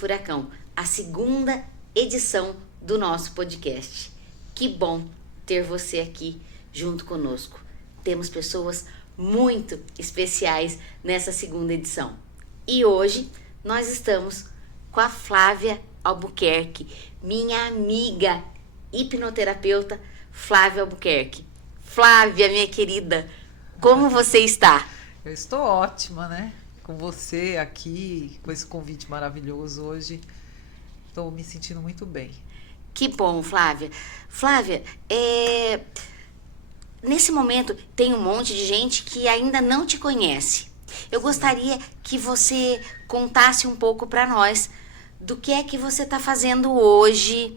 Furacão, a segunda edição do nosso podcast. Que bom ter você aqui junto conosco. Temos pessoas muito especiais nessa segunda edição. E hoje nós estamos com a Flávia Albuquerque, minha amiga hipnoterapeuta Flávia Albuquerque. Flávia, minha querida, como você está? Eu estou ótima, né? Com você aqui, com esse convite maravilhoso hoje. Estou me sentindo muito bem. Que bom, Flávia. Flávia, nesse momento tem um monte de gente que ainda não te conhece. Eu gostaria que você contasse um pouco para nós do que é que você está fazendo hoje.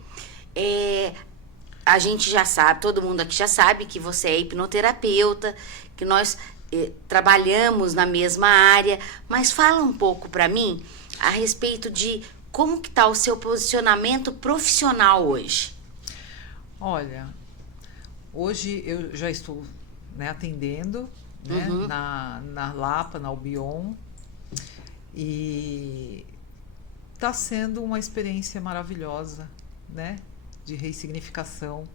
A gente já sabe, todo mundo aqui já sabe que você é hipnoterapeuta, que nós trabalhamos na mesma área, mas fala um pouco para mim a respeito de como que está o seu posicionamento profissional hoje. Olha, hoje eu já estou, né, atendendo, né, na Lapa, na Albion, e está sendo uma experiência maravilhosa, né, de ressignificação.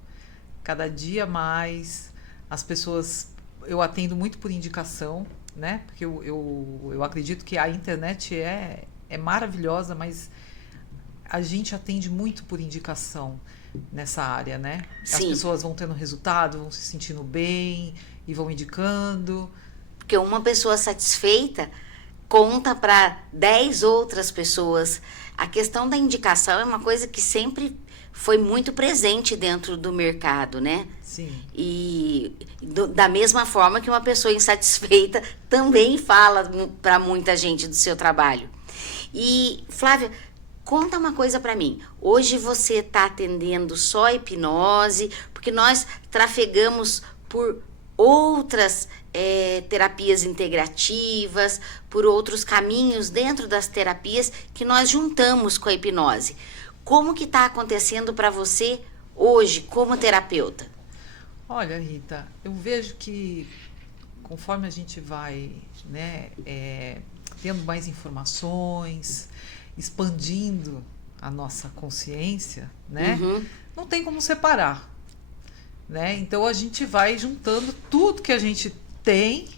Cada dia mais as pessoas, eu atendo muito por indicação, né, porque eu acredito que a internet é maravilhosa, mas a gente atende muito por indicação nessa área, né? Sim. As pessoas vão tendo resultado, vão se sentindo bem e vão indicando. Porque uma pessoa satisfeita conta para 10 outras pessoas. A questão da indicação é uma coisa que sempre foi muito presente dentro do mercado, né? Sim. E da mesma forma que uma pessoa insatisfeita também fala para muita gente do seu trabalho. E, Flávia, conta uma coisa para mim. Hoje você está atendendo só hipnose, porque nós trafegamos por outras terapias integrativas, por outros caminhos dentro das terapias que nós juntamos com a hipnose. Como que está acontecendo para você hoje como terapeuta? Olha, Rita, eu vejo que conforme a gente vai, né, tendo mais informações, expandindo a nossa consciência, né? Não tem como separar, né? Então a gente vai juntando tudo que a gente tem,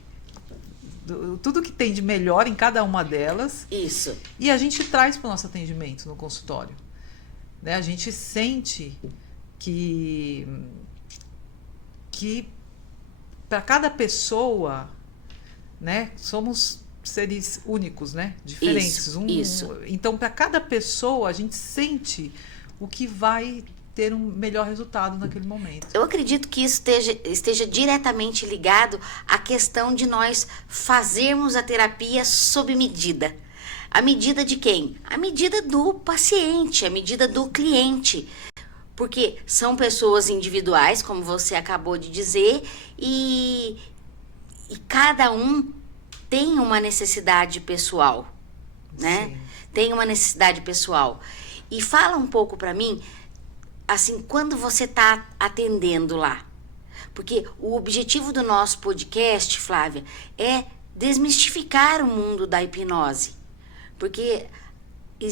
tudo que tem de melhor em cada uma delas. Isso. E a gente traz para o nosso atendimento no consultório, né? A gente sente que para cada pessoa, né, somos seres únicos, né? Diferentes. Isso. Então, para cada pessoa, a gente sente o que vai ter um melhor resultado naquele momento. Eu acredito que isso esteja diretamente ligado à questão de nós fazermos a terapia sob medida. A medida de quem? A medida do paciente, a medida do cliente. Porque são pessoas individuais, como você acabou de dizer, e cada um tem uma necessidade pessoal, né? Sim. Tem uma necessidade pessoal. E fala um pouco para mim, assim, quando você está atendendo lá. Porque o objetivo do nosso podcast, Flávia, é desmistificar o mundo da hipnose. Porque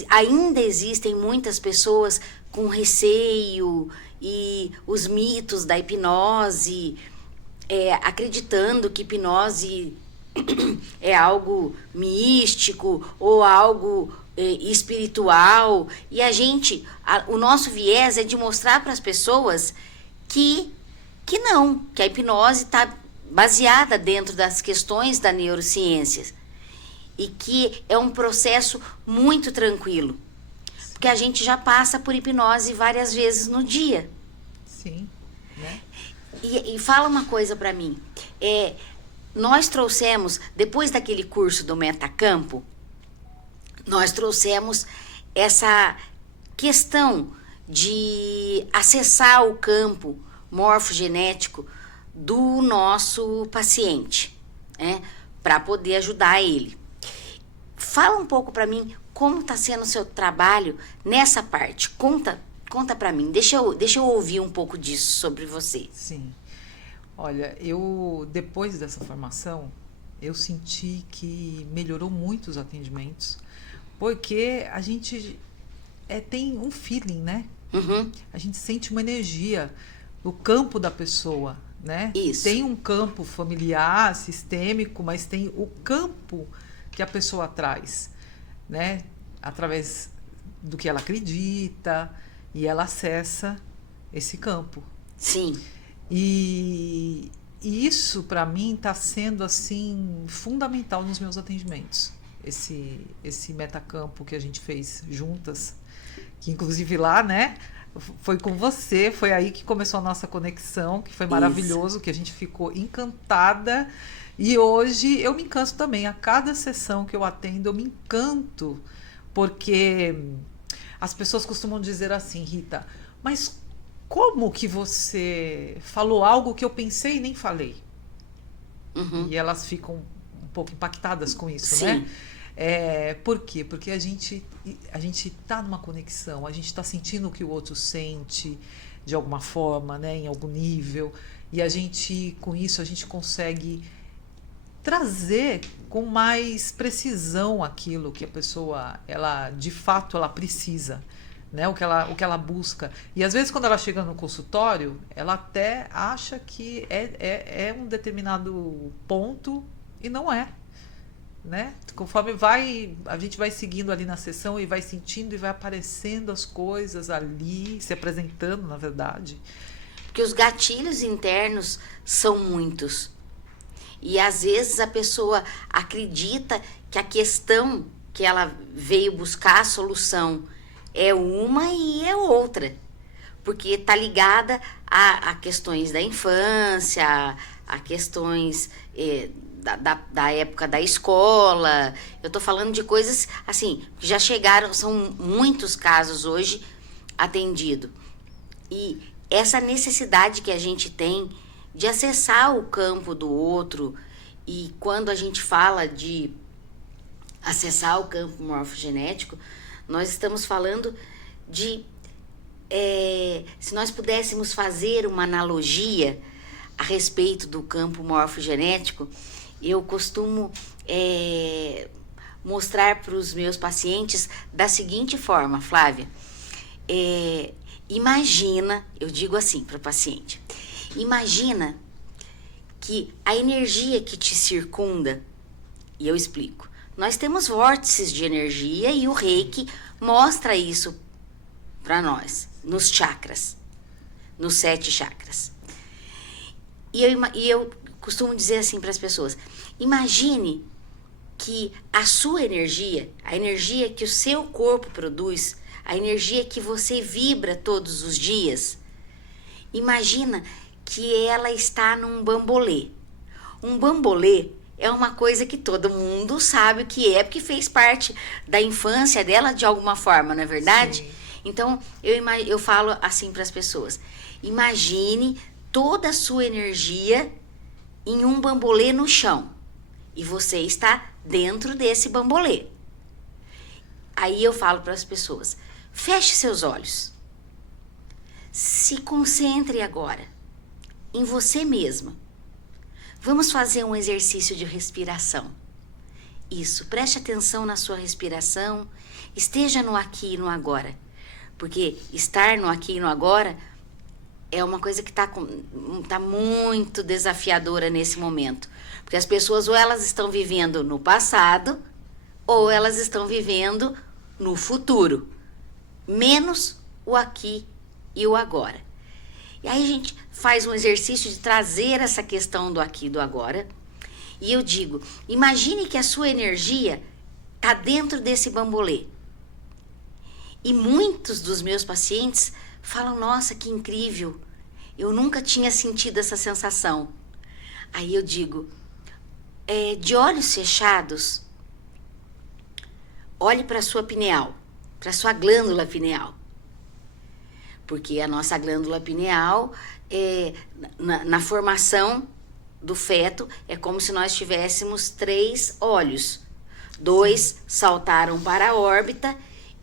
ainda existem muitas pessoas com receio e os mitos da hipnose, acreditando que hipnose é algo místico ou algo espiritual. E o nosso viés é de mostrar para as pessoas que não, que a hipnose está baseada dentro das questões da neurociência e que é um processo muito tranquilo, porque a gente já passa por hipnose várias vezes no dia. Sim, né? E fala uma coisa para mim, nós trouxemos, depois daquele curso do Metacampo, nós trouxemos essa questão de acessar o campo morfogenético do nosso paciente, né, para poder ajudar ele. Fala um pouco para mim como está sendo o seu trabalho nessa parte. Conta para mim, deixa eu ouvir um pouco disso sobre você. Sim. Olha, depois dessa formação, eu senti que melhorou muito os atendimentos, porque a gente tem um feeling, né? Uhum. A gente sente uma energia, o campo da pessoa, né? Isso. Tem um campo familiar, sistêmico, mas tem o campo que a pessoa traz, né? Através do que ela acredita, e ela acessa esse campo. Sim. E isso, para mim, está sendo assim fundamental nos meus atendimentos. Esse metacampo que a gente fez juntas, que inclusive lá, né? Foi com você, foi aí que começou a nossa conexão, que foi maravilhoso, que a gente ficou encantada. E hoje eu me encanto também. A cada sessão que eu atendo, eu me encanto, porque as pessoas costumam dizer assim, Rita, mas como que você falou algo que eu pensei e nem falei? Uhum. E elas ficam um pouco impactadas com isso, Sim. né? Por quê? Porque a gente está numa conexão, a gente está sentindo o que o outro sente de alguma forma, né? Em algum nível. E a gente, com isso, a gente consegue trazer com mais precisão aquilo que a pessoa, ela de fato, ela precisa. Né, o que ela busca. E às vezes, quando ela chega no consultório, ela até acha que é um determinado ponto e não é. Né? Conforme a gente vai seguindo ali na sessão e vai sentindo e vai aparecendo as coisas ali, se apresentando, na verdade. Porque os gatilhos internos são muitos. E às vezes a pessoa acredita que a questão que ela veio buscar a solução é uma e é outra, porque está ligada a questões da infância, a questões da época da escola. Eu estou falando de coisas assim, que já chegaram, são muitos casos hoje atendidos. E essa necessidade que a gente tem de acessar o campo do outro, e quando a gente fala de acessar o campo morfogenético, nós estamos falando de, se nós pudéssemos fazer uma analogia a respeito do campo morfogenético, eu costumo mostrar para os meus pacientes da seguinte forma, Flávia. Imagina, eu digo assim para o paciente, imagina que a energia que te circunda, e eu explico, nós temos vórtices de energia e o Reiki mostra isso para nós, nos chakras, nos 7 chakras. E eu costumo dizer assim para as pessoas, imagine que a sua energia, a energia que o seu corpo produz, a energia que você vibra todos os dias, imagina que ela está num bambolê. Um bambolê é uma coisa que todo mundo sabe o que é, porque fez parte da infância dela de alguma forma, não é verdade? Sim. Então, eu falo assim para as pessoas, imagine toda a sua energia em um bambolê no chão, e você está dentro desse bambolê. Aí eu falo para as pessoas, feche seus olhos, se concentre agora em você mesma. Vamos fazer um exercício de respiração. Isso, preste atenção na sua respiração, esteja no aqui e no agora. Porque estar no aqui e no agora é uma coisa que tá muito desafiadora nesse momento. Porque as pessoas ou elas estão vivendo no passado ou elas estão vivendo no futuro. Menos o aqui e o agora. E aí a gente faz um exercício de trazer essa questão do aqui e do agora. E eu digo, imagine que a sua energia está dentro desse bambolê. E muitos dos meus pacientes falam, nossa, que incrível, eu nunca tinha sentido essa sensação. Aí eu digo, de olhos fechados, olhe para a sua pineal, para a sua glândula pineal. Porque a nossa glândula pineal, na formação do feto, é como se nós tivéssemos 3 olhos. 2 saltaram para a órbita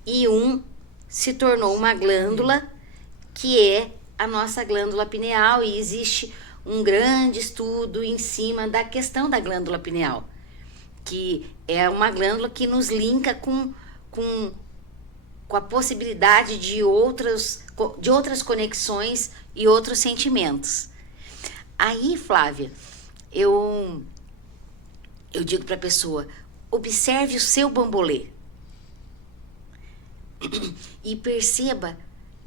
e 1 se tornou uma glândula, que é a nossa glândula pineal, e existe um grande estudo em cima da questão da glândula pineal, que é uma glândula que nos linka com com a possibilidade de outras conexões e outros sentimentos. Aí, Flávia, eu digo para a pessoa, observe o seu bambolê e perceba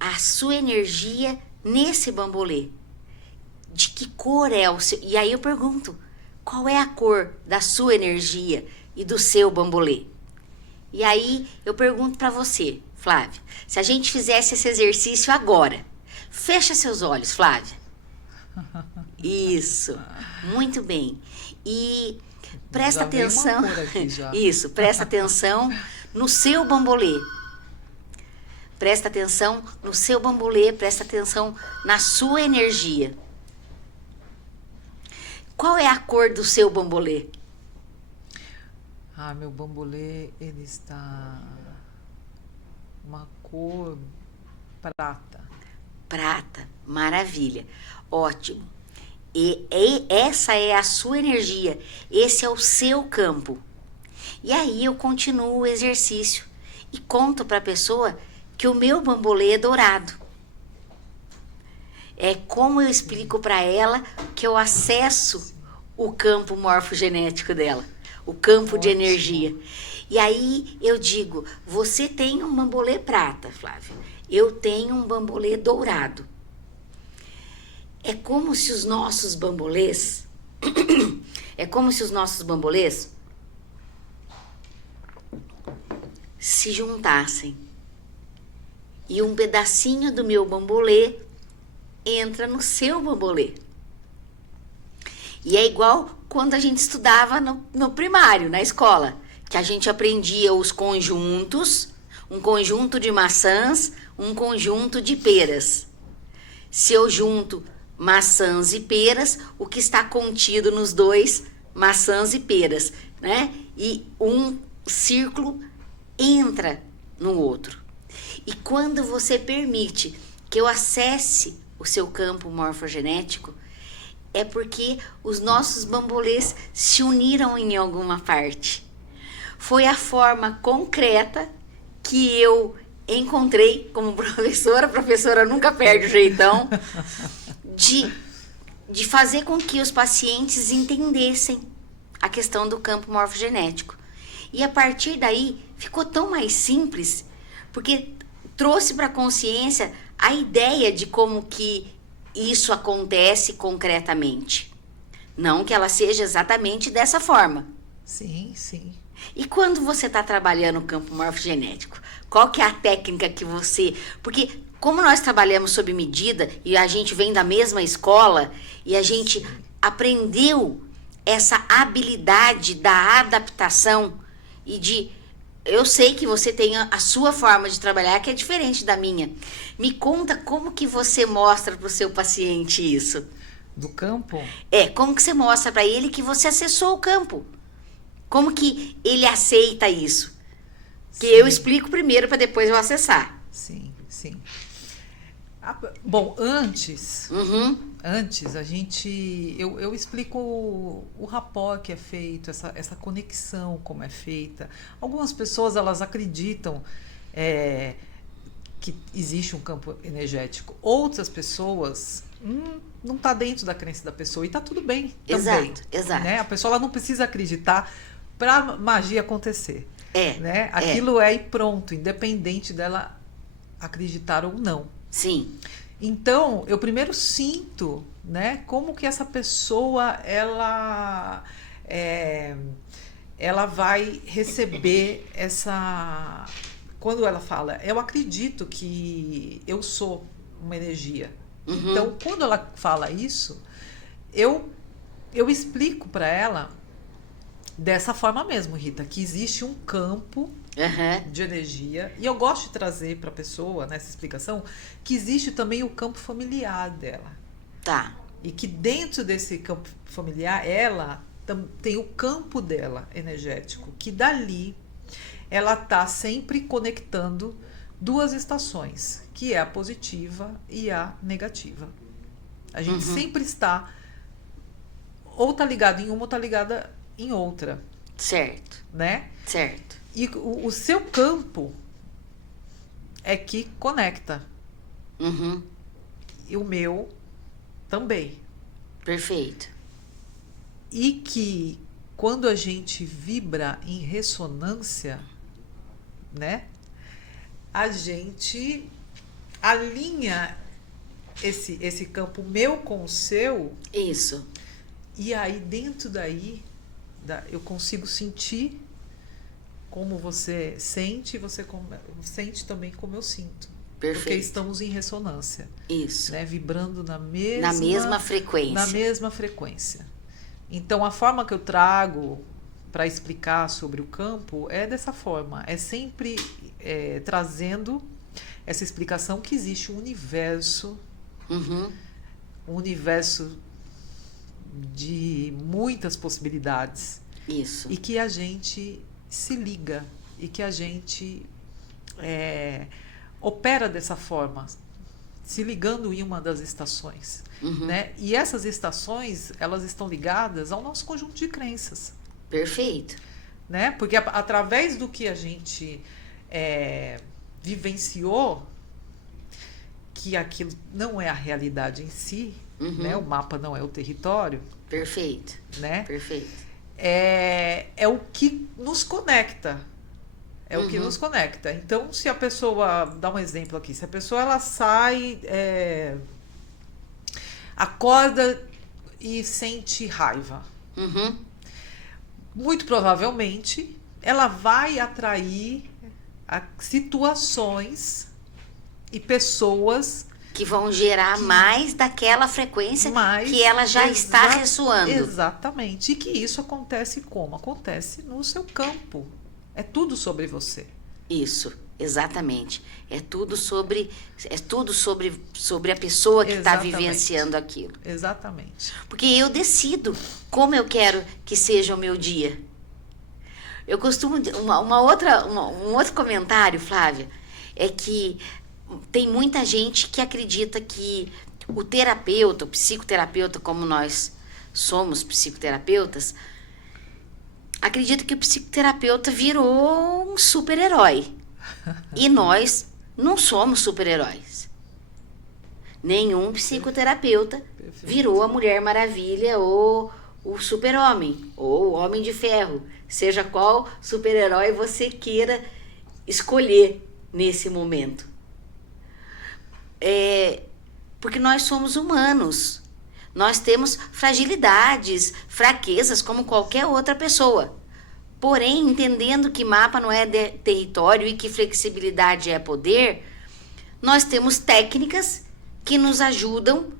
a sua energia nesse bambolê. De que cor é o seu... E aí eu pergunto, qual é a cor da sua energia e do seu bambolê? E aí eu pergunto para você, Flávia, se a gente fizesse esse exercício agora, fecha seus olhos, Flávia. Isso, muito bem. E presta atenção. Isso, presta atenção no seu bambolê. Presta atenção no seu bambolê, presta atenção na sua energia. Qual é a cor do seu bambolê? Meu bambolê, ele está uma cor prata. Prata, maravilha, ótimo. E essa é a sua energia, esse é o seu campo. E aí eu continuo o exercício e conto para a pessoa que o meu bambolê é dourado. É como eu explico para ela que eu acesso o campo morfogenético dela, o campo de energia. E aí eu digo, você tem um bambolê prata, Flávia. Eu tenho um bambolê dourado. É como se os nossos bambolês se juntassem. E um pedacinho do meu bambolê entra no seu bambolê. E é igual quando a gente estudava no primário, na escola, que a gente aprendia os conjuntos, um conjunto de maçãs, um conjunto de peras. Se eu junto maçãs e peras, o que está contido nos dois, maçãs e peras, né? E um círculo entra no outro. E quando você permite que eu acesse o seu campo morfogenético, é porque os nossos bambolês se uniram em alguma parte. Foi a forma concreta que eu encontrei como professora, a professora nunca perde o jeitão, de fazer com que os pacientes entendessem a questão do campo morfogenético. E a partir daí ficou tão mais simples, porque trouxe para a consciência a ideia de como que isso acontece concretamente. Não que ela seja exatamente dessa forma. Sim, sim. E quando você está trabalhando o campo morfogenético, qual que é a técnica que você... Porque como nós trabalhamos sob medida e a gente vem da mesma escola e a gente aprendeu essa habilidade da adaptação e de... Eu sei que você tem a sua forma de trabalhar que é diferente da minha. Me conta como que você mostra para o seu paciente isso. Do campo? Como que você mostra para ele que você acessou o campo. Como que ele aceita isso? Que eu explico primeiro para depois eu acessar. Sim, sim. Bom, antes a gente... Eu explico o rapport que é feito, essa conexão como é feita. Algumas pessoas, elas acreditam que existe um campo energético. Outras pessoas não está dentro da crença da pessoa e está tudo bem também. Exato. Né? A pessoa ela não precisa acreditar para magia acontecer. Né? Aquilo é e pronto, independente dela acreditar ou não. Sim. Então, eu primeiro sinto, né, como que essa pessoa ela vai receber essa... Quando ela fala, eu acredito que eu sou uma energia. Uhum. Então, quando ela fala isso, eu explico para ela dessa forma mesmo, Rita, que existe um campo de energia, e eu gosto de trazer para a pessoa, nessa explicação, que existe também o campo familiar dela. Tá. E que dentro desse campo familiar, ela tem o campo dela energético, que dali ela está sempre conectando duas estações, que é a positiva e a negativa. A gente sempre está, ou está ligado em uma, ou está ligada em outra. Certo. Né? Certo. E o seu campo, é que conecta. Uhum. E o meu também. Perfeito. E que quando a gente vibra em ressonância, né? A gente alinha esse campo meu com o seu. Isso. E aí, dentro daí, eu consigo sentir como você sente, e você sente também como eu sinto. Perfeito. Porque estamos em ressonância. Isso. Né? Vibrando na mesma frequência. Na mesma frequência. Então, a forma que eu trago para explicar sobre o campo é dessa forma. É sempre trazendo essa explicação que existe um universo, Uhum. um universo de muitas possibilidades. Isso. E que a gente se liga e que a gente opera dessa forma, se ligando em uma das estações. Uhum. Né? E essas estações, elas estão ligadas ao nosso conjunto de crenças. Perfeito. Né? Porque através do que a gente vivenciou, que aquilo não é a realidade em si, Uhum. né? O mapa não é o território. Perfeito. Né? Perfeito. É o que nos conecta. É Uhum. o que nos conecta. Então, se a pessoa, dá um exemplo aqui, se a pessoa ela sai, acorda e sente raiva, Uhum. muito provavelmente ela vai atrair situações e pessoas que vão gerar mais daquela frequência que ela já está ressoando. Exatamente. E que isso acontece como? Acontece no seu campo. É tudo sobre você. Isso, exatamente. É tudo sobre a pessoa que está vivenciando aquilo. Exatamente. Porque eu decido como eu quero que seja o meu dia. Eu costumo... um outro comentário, Flávia, é que tem muita gente que acredita que o terapeuta, o psicoterapeuta, como nós somos psicoterapeutas, acredita que o psicoterapeuta virou um super-herói. E nós não somos super-heróis. Nenhum psicoterapeuta virou a Mulher Maravilha ou o super-homem ou o Homem de Ferro. Seja qual super-herói você queira escolher nesse momento. Porque nós somos humanos. Nós temos fragilidades, fraquezas como qualquer outra pessoa. Porém, entendendo que mapa não é território e que flexibilidade é poder, nós temos técnicas que nos ajudam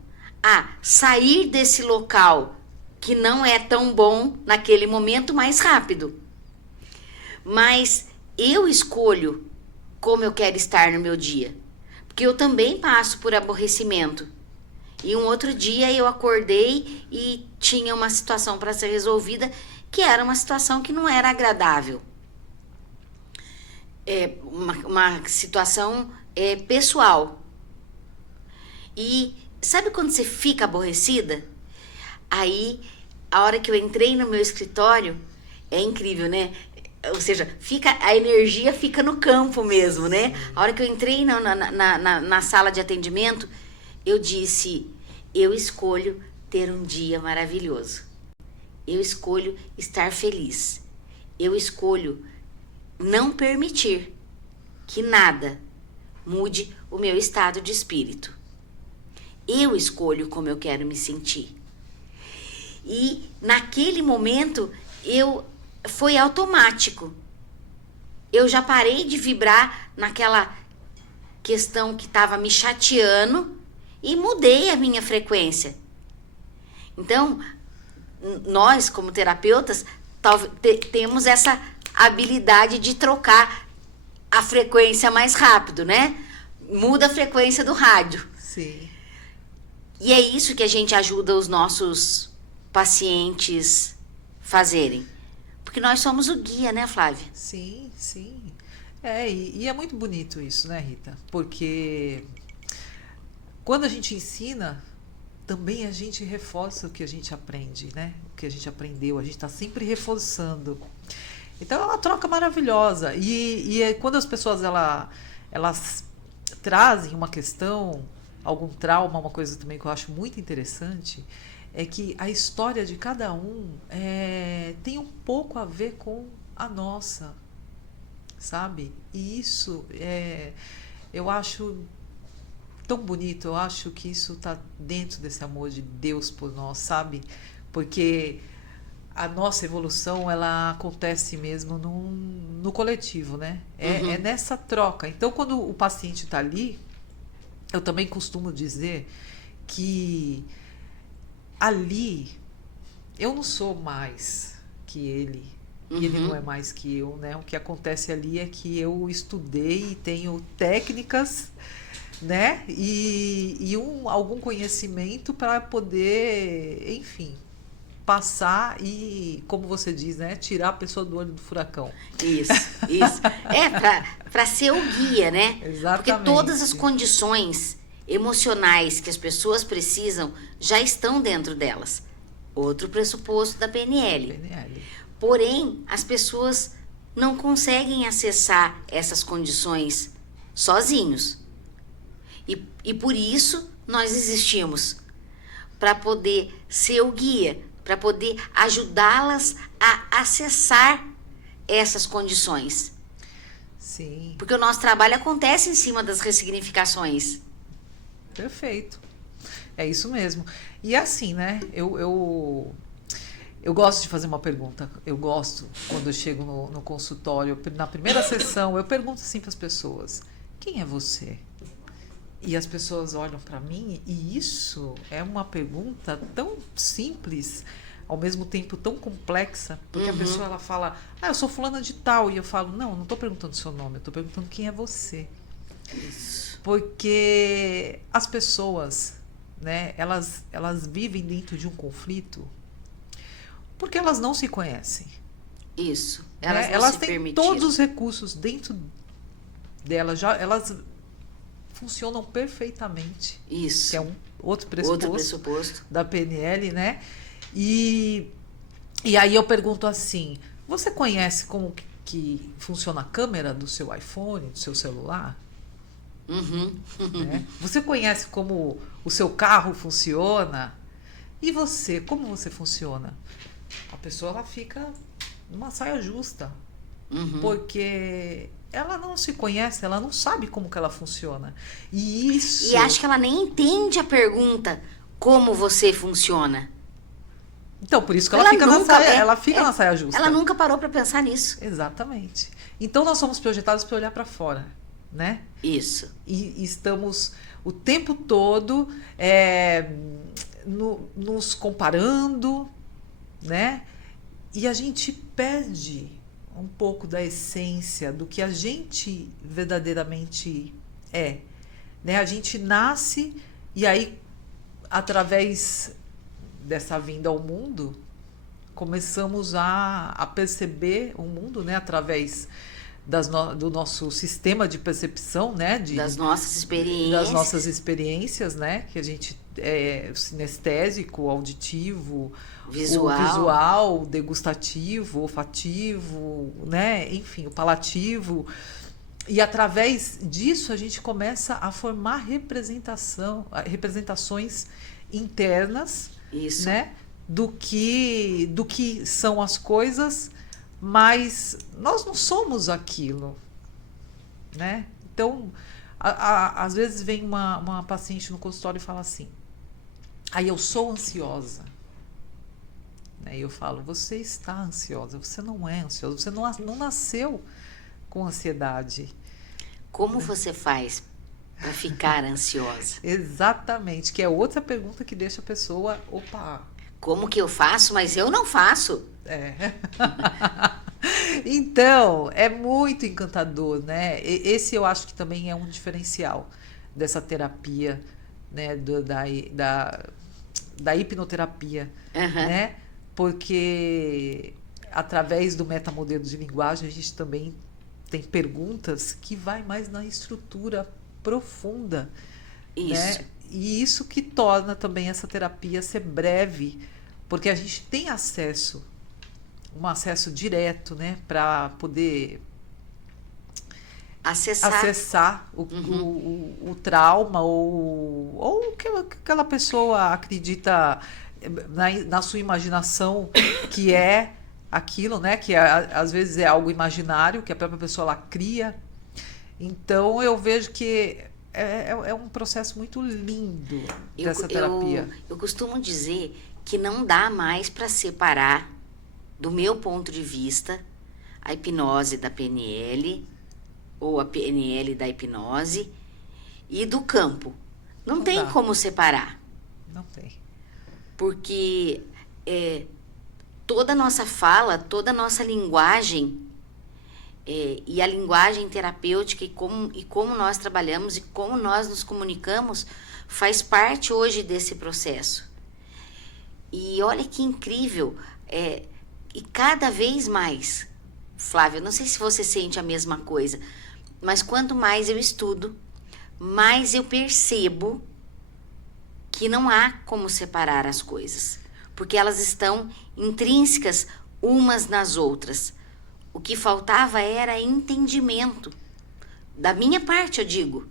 a sair desse local que não é tão bom naquele momento mais rápido. Mas eu escolho como eu quero estar no meu dia. Porque eu também passo por aborrecimento. E um outro dia eu acordei e tinha uma situação para ser resolvida que era uma situação que não era agradável. Uma situação pessoal. E sabe quando você fica aborrecida? Aí, a hora que eu entrei no meu escritório, é incrível, né? Ou seja, a energia fica no campo mesmo, né? A hora que eu entrei na sala de atendimento, eu disse, eu escolho ter um dia maravilhoso. Eu escolho estar feliz. Eu escolho não permitir que nada mude o meu estado de espírito. Eu escolho como eu quero me sentir. E naquele momento, foi automático. Eu já parei de vibrar naquela questão que estava me chateando e mudei a minha frequência. Então, nós, como terapeutas, temos essa habilidade de trocar a frequência mais rápido, né? Muda a frequência do rádio. Sim. E é isso que a gente ajuda os nossos pacientes fazerem. Porque nós somos o guia, né, Flávia? Sim, sim. E é muito bonito isso, né, Rita? Porque quando a gente ensina, também a gente reforça o que a gente aprende, né? O que a gente aprendeu, a gente está sempre reforçando. Então é uma troca maravilhosa. E quando as pessoas elas trazem uma questão, algum trauma, uma coisa também que eu acho muito interessante, é que a história de cada um tem um pouco a ver com a nossa, sabe? E isso eu acho tão bonito, eu acho que isso está dentro desse amor de Deus por nós, sabe? Porque a nossa evolução, ela acontece mesmo no coletivo, né? É nessa troca. Então, quando o paciente está ali, eu também costumo dizer que ali eu não sou mais que ele e ele não é mais que eu, né? O que acontece ali é que eu estudei e tenho técnicas, né? E algum conhecimento para poder, enfim, passar e, como você diz, né? Tirar a pessoa do olho do furacão. Isso. Para ser o guia, né? Exatamente. Porque todas as condições emocionais que as pessoas precisam já estão dentro delas. Outro pressuposto da PNL. Porém, as pessoas não conseguem acessar essas condições sozinhos. E por isso nós existimos. Para poder ser o guia, para poder ajudá-las a acessar essas condições. Sim. Porque o nosso trabalho acontece em cima das ressignificações. Perfeito. É isso mesmo. E assim, né? Eu gosto de fazer uma pergunta. Eu gosto, quando eu chego no consultório, na primeira sessão, eu pergunto assim para as pessoas: quem é você? E as pessoas olham para mim e isso é uma pergunta tão simples, ao mesmo tempo tão complexa, porque a pessoa ela fala: eu sou fulana de tal, e eu falo: não estou perguntando o seu nome, eu estou perguntando quem é você. Isso. Porque as pessoas, né, elas vivem dentro de um conflito porque elas não se conhecem. Isso. Elas têm todos os recursos dentro delas, elas funcionam perfeitamente. Isso. Que é outro pressuposto da PNL, né? E aí eu pergunto assim: você conhece como que funciona a câmera do seu iPhone, do seu celular? Né? Você conhece como o seu carro funciona? E você, como você funciona? A pessoa ela fica numa saia justa. Porque ela não se conhece, ela não sabe como que ela funciona. E acho que ela nem entende a pergunta como você funciona. Então, por isso que ela fica na saia justa. Ela nunca parou para pensar nisso. Exatamente. Então nós somos projetados para olhar para fora, né? Isso. E estamos o tempo todo nos comparando, né? E a gente perde um pouco da essência do que a gente verdadeiramente é, né? A gente nasce e aí, através dessa vinda ao mundo, começamos a perceber o mundo, né? Através do nosso sistema de percepção, né? Das nossas experiências, né? Que a gente o sinestésico, auditivo, visual. O visual, degustativo, olfativo, né? Enfim, o palativo. E através disso a gente começa a formar representações internas, isso, né? Do que são as coisas, mas nós não somos aquilo, né? Então, às vezes vem uma paciente no consultório e fala assim: aí eu sou ansiosa. E eu falo: você está ansiosa, você não é ansiosa, você não nasceu com ansiedade. Como você faz para ficar ansiosa? Exatamente, que é outra pergunta que deixa a pessoa, opa. Como que eu faço, mas eu não faço? Então, é muito encantador, né? Esse eu acho que também é um diferencial dessa terapia, né? Da hipnoterapia, né? Porque através do metamodelo de linguagem a gente também tem perguntas que vai mais na estrutura profunda. Isso. Né? E isso que torna também essa terapia ser breve, porque a gente tem um acesso direto, né, para poder acessar o trauma ou que aquela pessoa acredita na sua imaginação que é aquilo, né? Que às vezes é algo imaginário, que a própria pessoa ela cria. Então eu vejo que é um processo muito lindo dessa terapia. Eu costumo dizer que não dá mais para separar, do meu ponto de vista, a hipnose da PNL, ou a PNL da hipnose, e do campo. Não tem como separar. Não tem. Porque toda a nossa fala, toda a nossa linguagem, e a linguagem terapêutica e como nós trabalhamos e como nós nos comunicamos, faz parte hoje desse processo. E olha que incrível, e cada vez mais, Flávia, não sei se você sente a mesma coisa, mas quanto mais eu estudo, mais eu percebo que não há como separar as coisas, porque elas estão intrínsecas umas nas outras. O que faltava era entendimento. Da minha parte, eu digo,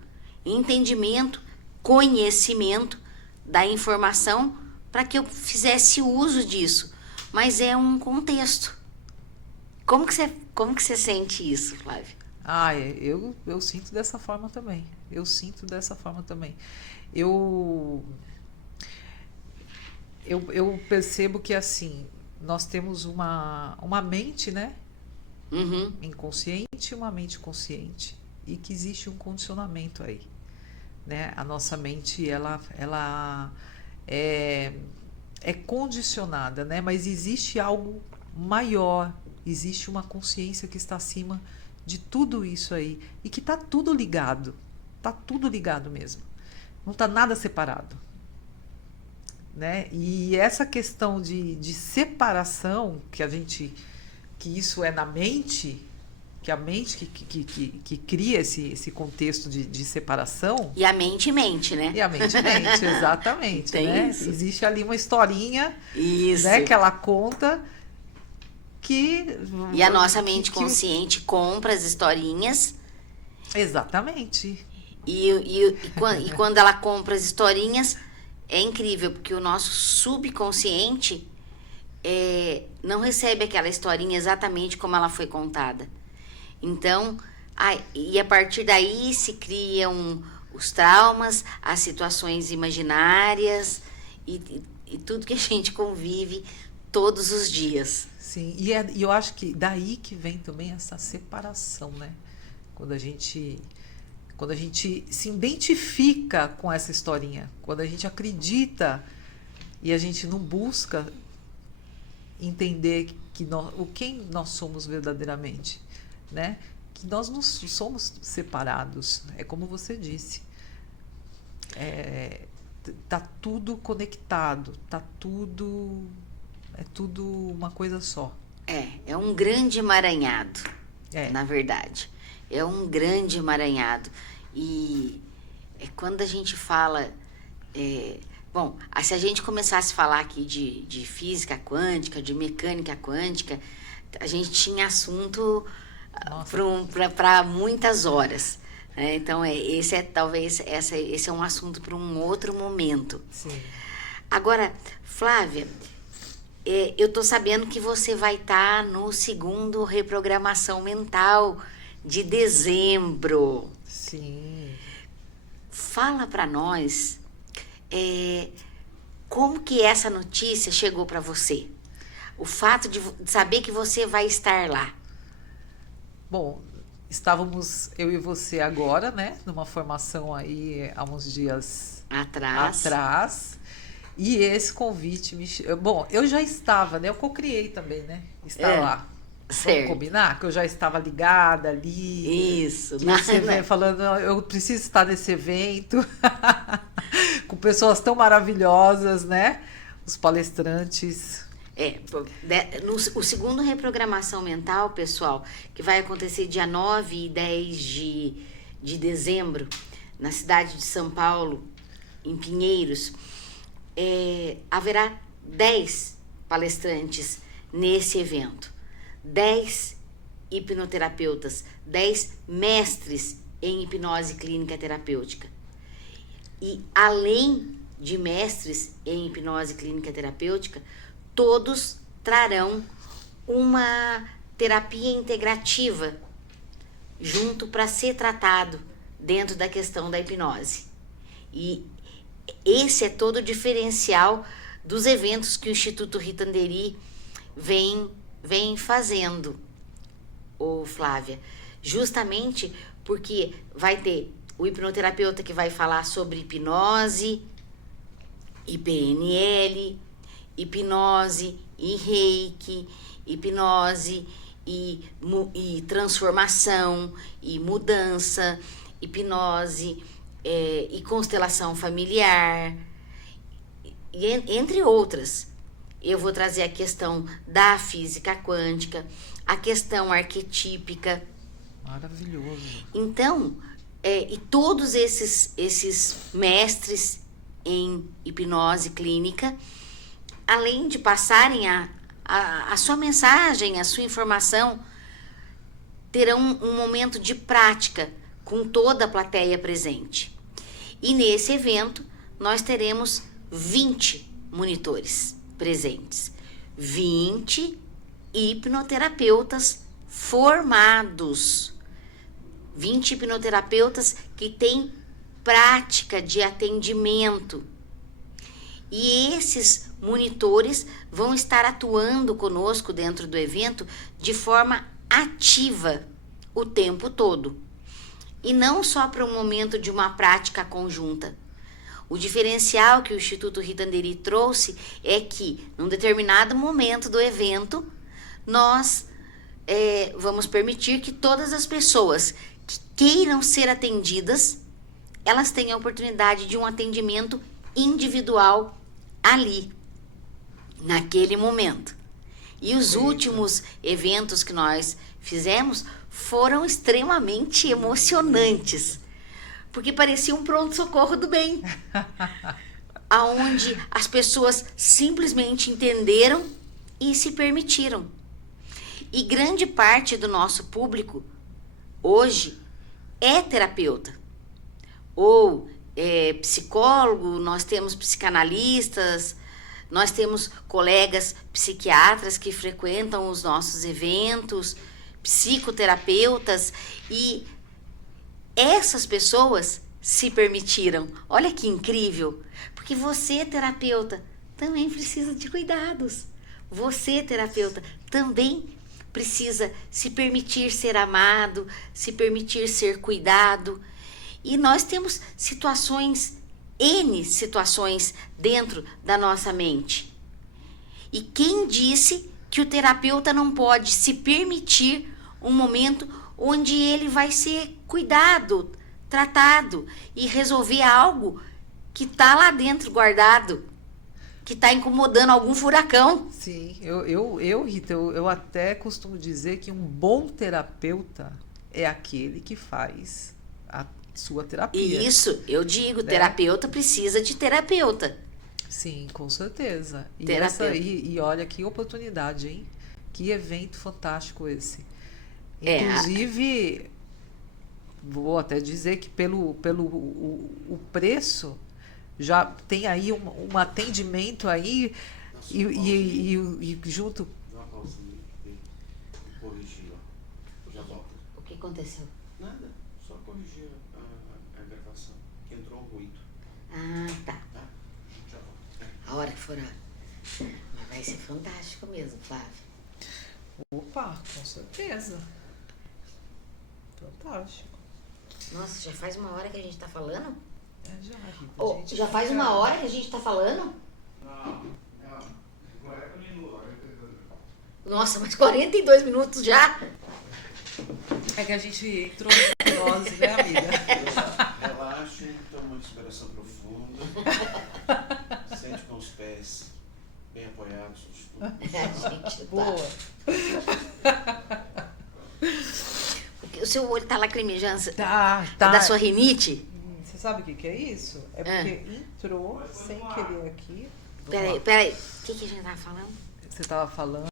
entendimento, conhecimento da informação para que eu fizesse uso disso. Mas é um contexto. Como que você sente isso, Flávia? Eu sinto dessa forma também. Eu percebo que, assim, nós temos uma mente, né? Inconsciente e uma mente consciente. E que existe um condicionamento aí, né? A nossa mente, ela é condicionada, né? Mas existe algo maior, existe uma consciência que está acima de tudo isso aí e que está tudo ligado mesmo, não está nada separado, né? E essa questão de separação que isso é na mente, que a mente que cria esse contexto de separação. E a mente mente, né? E a mente mente, exatamente. Tem né? isso. Existe ali uma historinha, Isso. né, que ela conta E a nossa mente consciente compra as historinhas. Exatamente. E quando ela compra as historinhas, é incrível, porque o nosso subconsciente não recebe aquela historinha exatamente como ela foi contada. Então, e a partir daí se criam os traumas, as situações imaginárias e tudo que a gente convive todos os dias. Sim, e eu acho que daí que vem também essa separação, né? Quando a gente se identifica com essa historinha, quando a gente acredita e a gente não busca entender quem nós somos verdadeiramente, né? Que nós não somos separados, é como você disse, tá tudo conectado, é tudo uma coisa só. É um grande emaranhado, na verdade. É um grande emaranhado. E quando a gente fala... bom, se a gente começasse a falar aqui de física quântica, de mecânica quântica, a gente tinha assunto para muitas horas. Né? Então, esse é um assunto para um outro momento. Sim. Agora, Flávia... eu tô sabendo que você vai estar no segundo Reprogramação Mental de dezembro. Sim. Fala para nós como que essa notícia chegou para você? O fato de saber que você vai estar lá. Bom, estávamos eu e você agora, né? Numa formação aí há uns dias atrás. E esse convite Bom, eu já estava, né? Eu co-criei também, né? Estar lá. Certo. Vamos combinar? Que eu já estava ligada ali. Isso. Falando, eu preciso estar nesse evento. Com pessoas tão maravilhosas, né? Os palestrantes. O segundo Reprogramação Mental, pessoal, que vai acontecer dia 9 e 10 de dezembro, na cidade de São Paulo, em Pinheiros, haverá 10 palestrantes nesse evento. 10 hipnoterapeutas, 10 mestres em hipnose clínica terapêutica. E além de mestres em hipnose clínica terapêutica, todos trarão uma terapia integrativa junto para ser tratado dentro da questão da hipnose. E esse é todo o diferencial dos eventos que o Instituto Rita Andery vem fazendo, ô Flávia. Justamente porque vai ter o hipnoterapeuta que vai falar sobre hipnose e PNL, hipnose e reiki, hipnose e transformação e mudança, hipnose e constelação familiar, e entre outras. Eu vou trazer a questão da física quântica, a questão arquetípica. Maravilhoso. Então, e todos esses mestres em hipnose clínica, além de passarem a sua mensagem, a sua informação, terão um momento de prática com toda a plateia presente. E nesse evento, nós teremos 20 monitores presentes. 20 hipnoterapeutas formados. 20 hipnoterapeutas que têm prática de atendimento. E esses monitores vão estar atuando conosco dentro do evento de forma ativa o tempo todo. E não só para um momento de uma prática conjunta. O diferencial que o Instituto Rita Andery trouxe é que, num determinado momento do evento, nós vamos permitir que todas as pessoas que queiram ser atendidas, elas tenham a oportunidade de um atendimento individual ali, naquele momento. E os últimos eventos que nós fizemos foram extremamente emocionantes, porque parecia um pronto-socorro do bem, aonde as pessoas simplesmente entenderam e se permitiram. E grande parte do nosso público hoje é terapeuta, ou psicólogo, nós temos psicanalistas, nós temos colegas psiquiatras que frequentam os nossos eventos, psicoterapeutas, e essas pessoas se permitiram. Olha que incrível, porque você, terapeuta, também precisa de cuidados. Você, terapeuta, também precisa se permitir ser amado, se permitir ser cuidado. E nós temos N situações dentro da nossa mente. E quem disse que o terapeuta não pode se permitir um momento onde ele vai ser cuidado, tratado e resolver algo que está lá dentro guardado, que está incomodando algum furacão? Sim, Rita, eu até costumo dizer que um bom terapeuta é aquele que faz a sua terapia. Isso, eu digo, né? Terapeuta precisa de terapeuta. Sim, com certeza. E olha que oportunidade, hein? Que evento fantástico esse. Inclusive, vou até dizer que pelo o preço, já tem aí um atendimento aí e junto... Dá uma pausinha que corrigir, ó. Já volta. O que aconteceu? Nada, só corrigir a gravação, que entrou um ruído. Ah, tá. Tá? Já volta. A hora que for Mas vai ser fantástico mesmo, Flávio. Opa, com certeza. Fantástico. Nossa, já faz uma hora que a gente tá falando? Já, Rita, Oh, já faz uma hora que a gente tá falando? Não, 40 minutos. Nossa, mas 42 minutos já? É que a gente entrou em hipnose, né, amiga? Relaxe, toma uma respiração profunda. Sente com os pés bem apoiados no estudo. A gente Boa. O seu olho tá lacrimejando Tá. da sua rinite? Você sabe o que é isso? É porque entrou sem querer aqui. Peraí. O que a gente tava falando? Você estava falando